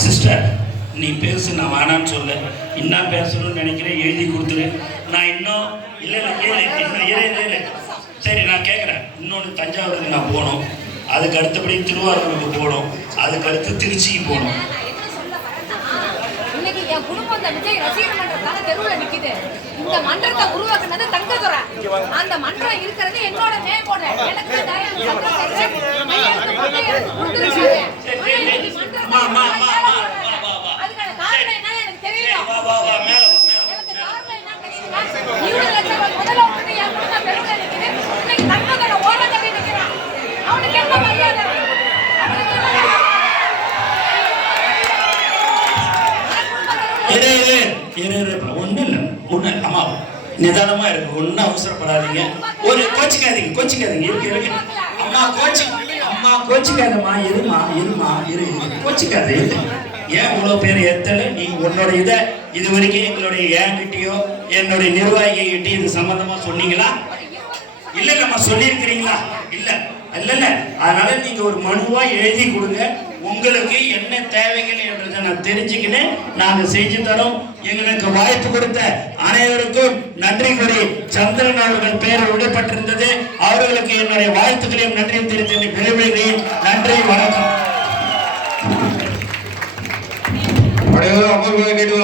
Sister நீ பேசு நான் வேணான்னு சொல்ல. என்ன பேசணும்னு நினைக்கிறேன் எழுதி கொடுத்துரு. நான் இன்னும் இல்லை இல்லை ஏழு இன்னும் ஏழு ஏழு சரி நான் கேட்குறேன் இன்னொன்று தஞ்சாவூருக்கு நான் போகணும். அதுக்கு அடுத்தபடி திருவாரூருக்கு போகணும். அதுக்கு அடுத்து திருச்சிக்கு போகணும். இன்னைக்கு இந்த அந்த மன்றம் இருக்கிறது என்னோட நேமோட எனக்கு ஒன்றும் இல்லை. ஒன்றும் அம்மா நிதானமாக இருக்கு ஒன்றும் அவசரப்படாதீங்க. ஒரு கோச்சிக்காதீங்க. கோச்சிக்காதீங்க. இருக்கு இருக்கு. அம்மா கோச்சி அம்மா கோச்சிக்காதம்மா. இருமா இருமா இரு இரு. கோச்சிக்காத இரு. ஏன் இவ்வளோ பேர் எத்தனை நீ உன்னோட இதை இது வரைக்கும் எங்களுடைய என்கிட்டயோ என்னுடைய நிர்வாகிகிட்டயும் இது சம்மந்தமாக சொன்னீங்களா? இல்லை இல்லம்மா சொல்லியிருக்கிறீங்களா? இல்லை. இல்லைல்ல இல்ல அதனால நீங்க ஒரு மனுவாக எழுதி கொடுங்க. உங்களுக்கு என்ன தேவைகள் என்றதை நான் தெரிஞ்சுக்கினேன். நாங்கள் செஞ்சு தரோம். எங்களுக்கு வாய்ப்பு கொடுத்த அனைவருக்கும் நன்றி கூறி சந்திரன் அவர்கள் பெயர் விடப்பட்டிருந்தது. அவர்களுக்கு என்னுடைய வாழ்த்துக்களையும் நன்றியும் தெரிவித்து விரைவுகிறேன் நன்றி வணக்கம். அனைவரும் அமர்வுகளை கேட்டு